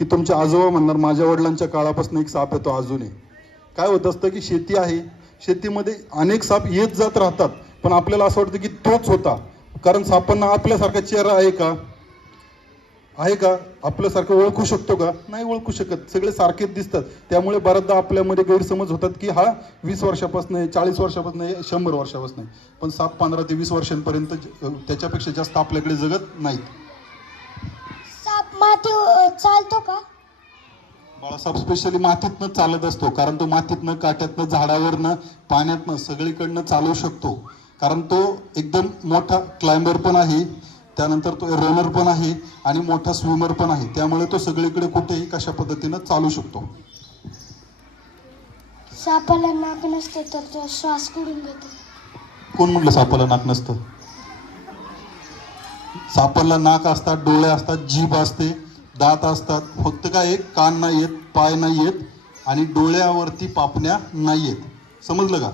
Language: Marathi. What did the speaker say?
की तुमचे आजोबा म्हणणार माझ्या वडिलांच्या काळापासून एक साप येतो अजूनही. काय होत असतं की शेती आहे शेतीमध्ये अनेक साप येत जात राहतात पण आपल्याला असं वाटतं की तोच होता. कारण सापांना आपल्यासारखा चेहरा आहे का? आहे का? आपल्यासारखं ओळखू शकतो का? नाही ओळखू शकत. सगळे सारखेच दिसतात. त्यामुळे बऱ्याचदा आपल्यामध्ये गैरसमज होतात की हा वीस वर्षापासून आहे चाळीस वर्षापासून आहे शंभर वर्षापासून आहे. पण साप पंधरा ते वीस वर्षांपर्यंत त्याच्यापेक्षा जास्त आपल्याकडे जगत नाहीत. माती चालतो का? बाळासाहेब स्पेशली मातीतनं चालत असतो. कारण तो मातीतनं काट्यातनं झाडावरनं पाण्यातनं सगळीकडनं चालू शकतो. कारण तो एकदम मोठा क्लाइंबर पण आहे. त्यानंतर तो रनर पण आहे आणि मोठा स्विमर पण आहे. त्यामुळे तो सगळीकडे कुठेही कशा पद्धतीनं चालू शकतो. सापाला नाक नसते तर तो श्वास कुडून घेतो? कोण म्हटलं सापाला नाक नसतं? सापाला नाक असतात डोळे असतात जीभ असते दात असतात. फक्त काय एक कान नाही येत पाय नाही येत आणि डोळ्यावरती पापण्या नाही येत. समजलं का?